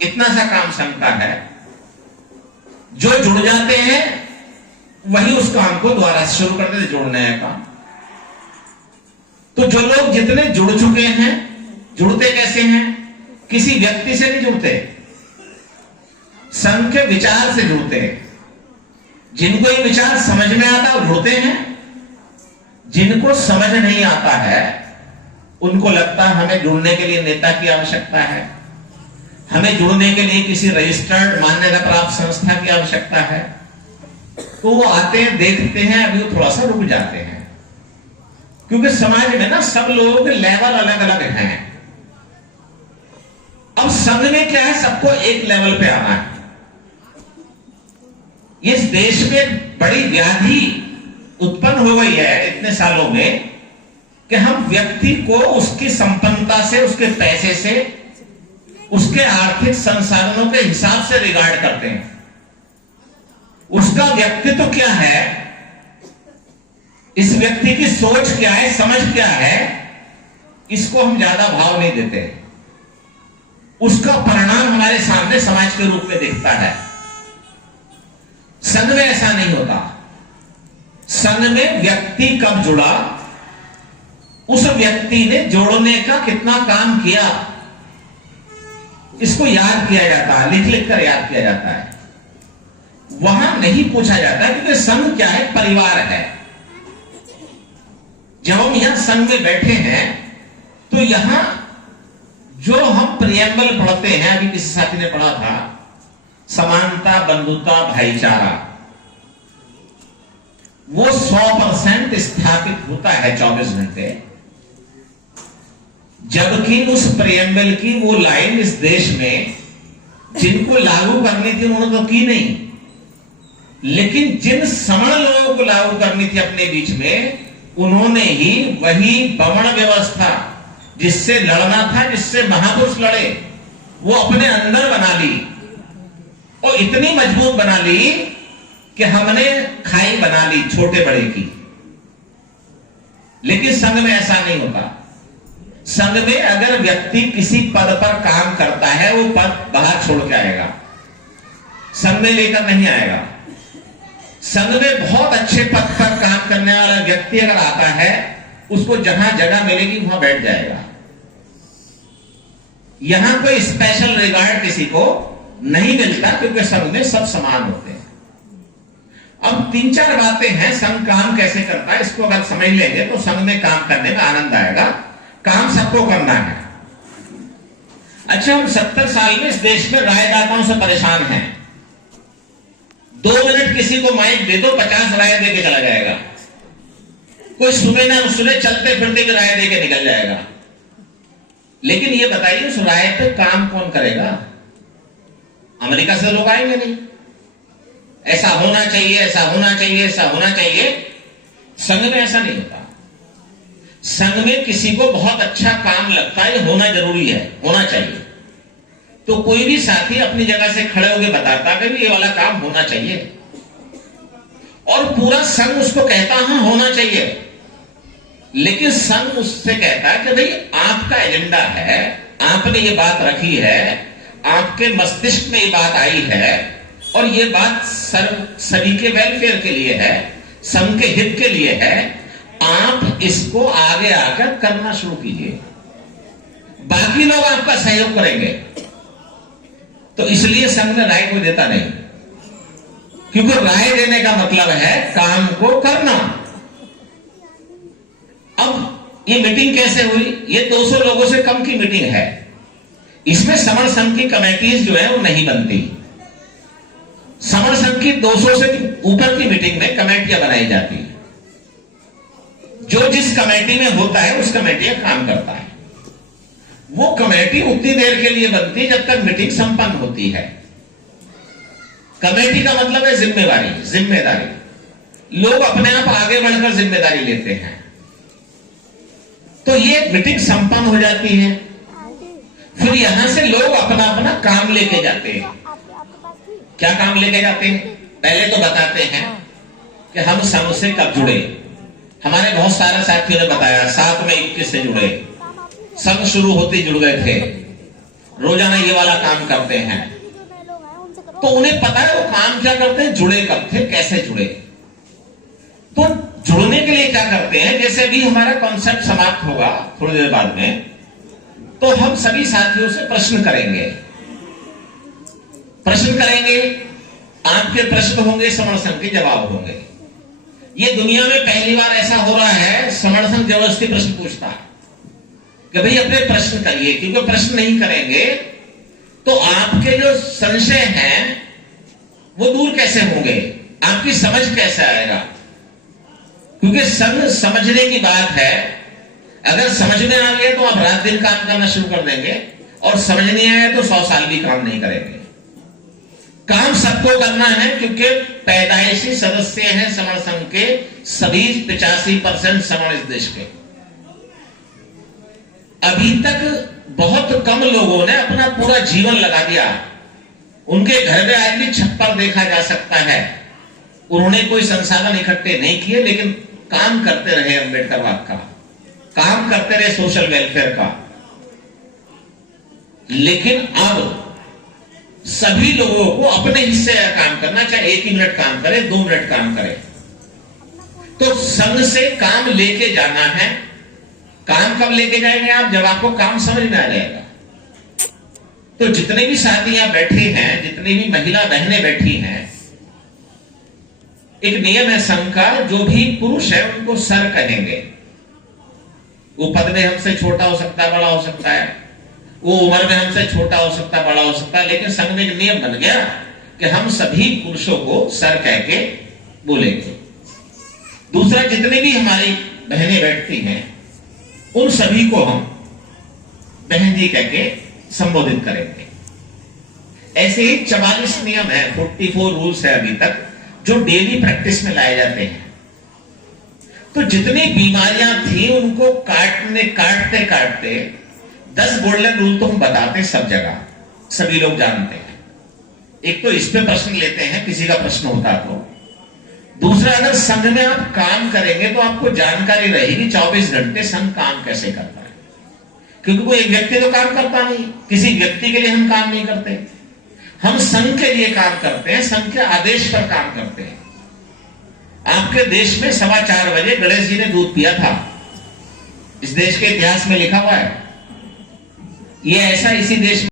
इतना सा काम संघ का है। जो जुड़ जाते हैं वही उस काम को दोबारा शुरू कर देते, जोड़ने का काम। तो जो लोग जितने जुड़ चुके हैं, जुड़ते कैसे हैं? किसी व्यक्ति से नहीं जुड़ते, संघ के विचार से जुड़ते हैं। जिनको ये विचार समझ में आता है वो जुड़ते हैं, जिनको समझ नहीं आता है उनको लगता है हमें जुड़ने के लिए नेता की आवश्यकता है, हमें जुड़ने के लिए किसी रजिस्टर्ड मान्यता प्राप्त संस्था की आवश्यकता है। तो वो आते हैं, देखते हैं, अभी वो थोड़ा सा रुक जाते हैं, क्योंकि समाज में ना सब लोगों के लेवल अलग अलग हैं। अब संघ में क्या है, सबको एक लेवल पे आना है। इस देश में बड़ी व्याधि उत्पन्न हो गई है इतने सालों में कि हम व्यक्ति को उसकी संपन्नता से, उसके पैसे से, उसके आर्थिक संसाधनों के हिसाब से रिगार्ड करते हैं। उसका व्यक्तित्व क्या है, इस व्यक्ति की सोच क्या है, समझ क्या है, इसको हम ज्यादा भाव नहीं देते। उसका परिणाम हमारे सामने समाज के रूप में दिखता है। संघ में ऐसा नहीं होता। संघ में व्यक्ति कब जुड़ा, उस व्यक्ति ने जोड़ने का कितना काम किया, इसको याद किया जाता है, लिख लिख कर याद किया जाता है। वहां नहीं पूछा जाता, क्योंकि संघ क्या है, परिवार है। जब हम यहां संघ में बैठे हैं तो यहां जो हम प्रियम्बल पढ़ते हैं, अभी किसी साथी ने पढ़ा था, समानता, बंधुता, भाईचारा, वो 100% स्थापित होता है 24 घंटे। जबकि उस प्रियम्बल की वो लाइन इस देश में जिनको लागू करनी थी उन्होंने तो की नहीं, लेकिन जिन समण लोगों को लागू करनी थी अपने बीच में, उन्होंने ही वही बमण व्यवस्था, जिससे लड़ना था, जिससे महापुरुष लड़े, वो अपने अंदर बना ली, और इतनी मजबूत बना ली कि हमने खाई बना ली छोटे बड़े की। लेकिन संघ में ऐसा नहीं होता। संघ में अगर व्यक्ति किसी पद पर काम करता है, वो पद बाहर छोड़ के आएगा, संघ में लेकर नहीं आएगा। संघ में बहुत अच्छे पद पर काम करने वाला व्यक्ति अगर आता है, उसको जहां जगह मिलेगी वहां बैठ जाएगा। यहां कोई स्पेशल रिगार्ड किसी को नहीं मिलता, क्योंकि संघ में सब समान होते हैं। अब 3-4 बातें हैं संघ काम कैसे करता है, इसको अगर समझ लेंगे तो संघ में काम करने में आनंद आएगा। काम सबको करना है। अच्छा, हम 70 साल में इस देश में रायदाताओं से परेशान हैं। 2 मिनट किसी को माइक दे दो, 50 राय दे के चला जाएगा। कोई सुने ना सुने, चलते फिरते की राय दे के निकल जाएगा। लेकिन ये बताइए, उस राय पे काम कौन करेगा? अमेरिका से लोग आएंगे नहीं। ऐसा होना चाहिए, ऐसा होना चाहिए, ऐसा होना चाहिए। संघ में ऐसा नहीं होता। संघ में किसी को बहुत अच्छा काम लगता है, होना जरूरी है, होना चाहिए, तो कोई भी साथी अपनी जगह से खड़े होकर बताता है कि ये वाला काम होना चाहिए, और पूरा संघ उसको कहता हाँ होना चाहिए। लेकिन संघ उससे कहता है कि भाई आपका एजेंडा है, आपने ये बात रखी है, आपके मस्तिष्क में ये बात आई है, और ये बात सभी के वेलफेयर के लिए है, संघ के हित के लिए है। आप इसको आगे आकर करना शुरू कीजिए, बाकी लोग आपका सहयोग करेंगे। तो इसलिए संघ में राय कोई देता नहीं, क्योंकि राय देने का मतलब है काम को करना। अब ये मीटिंग कैसे हुई? ये 200 लोगों से कम की मीटिंग है। इसमें समण संघ की कमेटीज जो है वो नहीं बनती। समण संघ की 200 से ऊपर की मीटिंग में कमेटियां बनाई जाती है। जो जिस कमेटी में होता है उस कमेटी का काम करता है। वो कमेटी उतनी देर के लिए बनती है जब तक मीटिंग संपन्न होती है। कमेटी का मतलब है जिम्मेवारी, जिम्मेदारी। लोग अपने आप आगे बढ़कर जिम्मेदारी लेते हैं। तो ये मीटिंग संपन्न हो जाती है, फिर यहां से लोग अपना अपना काम लेके जाते हैं। क्या काम लेके जाते हैं? पहले तो बताते हैं कि हम संघ से कब जुड़े। हमारे बहुत सारे साथियों ने बताया 7 मई 21 से जुड़े, संघ शुरू होते जुड़ गए थे। रोजाना ये वाला काम करते हैं, तो उन्हें पता है वो काम क्या करते हैं, जुड़े कब थे, कैसे जुड़े। तो जुड़ने के लिए क्या करते हैं, जैसे अभी हमारा कॉन्सेप्ट समाप्त होगा थोड़ी देर बाद में, तो हम सभी साथियों से प्रश्न करेंगे। आपके प्रश्न होंगे, समण संघ के जवाब होंगे। ये दुनिया में पहली बार ऐसा हो रहा है, समण संघ जबरदस्ती प्रश्न पूछता है कि भाई अपने प्रश्न करिए, क्योंकि प्रश्न नहीं करेंगे तो आपके जो संशय हैं वो दूर कैसे होंगे, आपकी समझ कैसे आएगा। क्योंकि संघ समझने की बात है। अगर समझ में आ गया तो आप रात दिन काम करना शुरू कर देंगे, और समझ नहीं आया तो 100 साल भी काम नहीं करेंगे। काम सबको करना है, क्योंकि पैदाइशी सदस्य हैं समण संघ के सभी 85% समण इस देश के। अभी तक बहुत कम लोगों ने अपना पूरा जीवन लगा दिया। उनके घर में आज भी छप्पर देखा जा सकता है, उन्होंने कोई संसाधन इकट्ठे नहीं किए, लेकिन काम करते रहे अम्बेडकरवाद का, काम करते रहे सोशल वेलफेयर का। लेकिन अब सभी लोगों को अपने हिस्से का काम करना, चाहे 1 मिनट काम करे, 2 मिनट काम करे। तो संघ से काम लेके जाना है। काम कब लेके जाएंगे आप, जब आपको काम समझ में आ जाएगा। तो जितने भी साथी यहां बैठे हैं, जितनी भी महिला बहनें बैठी हैं, एक नियम है संघ का, जो भी पुरुष है उनको सर कहेंगे। वो पद में हमसे छोटा हो सकता है, बड़ा हो सकता है, वो उम्र में हमसे छोटा हो सकता है, बड़ा हो सकता है, लेकिन संघ में एक नियम बन गया कि हम सभी पुरुषों को सर कह के बोलेंगे। दूसरा, जितने भी हमारी बहनें बैठती हैं उन सभी को हम बहन जी कह के संबोधित करेंगे। ऐसे ही 44 नियम है, 44 रूल्स है अभी तक, जो डेली प्रैक्टिस में लाए जाते हैं। तो जितनी बीमारियां थी उनको काटते काटते 10 गोल्डन रूल तो हम बताते सब जगह, सभी लोग जानते हैं। एक तो इस पे प्रश्न लेते हैं, किसी का प्रश्न होता तो। दूसरा, अगर संघ में आप काम करेंगे तो आपको जानकारी रहेगी 24 घंटे संघ काम कैसे करता है। क्योंकि कोई एक व्यक्ति तो काम करता नहीं, किसी व्यक्ति के लिए हम काम नहीं करते, हम संघ के लिए काम करते हैं, संघ के आदेश पर काम करते हैं। आपके देश में 4:15 बजे गणेश जी ने दूध पिया था, इस देश के इतिहास में लिखा हुआ है। ये ऐसा इसी देश में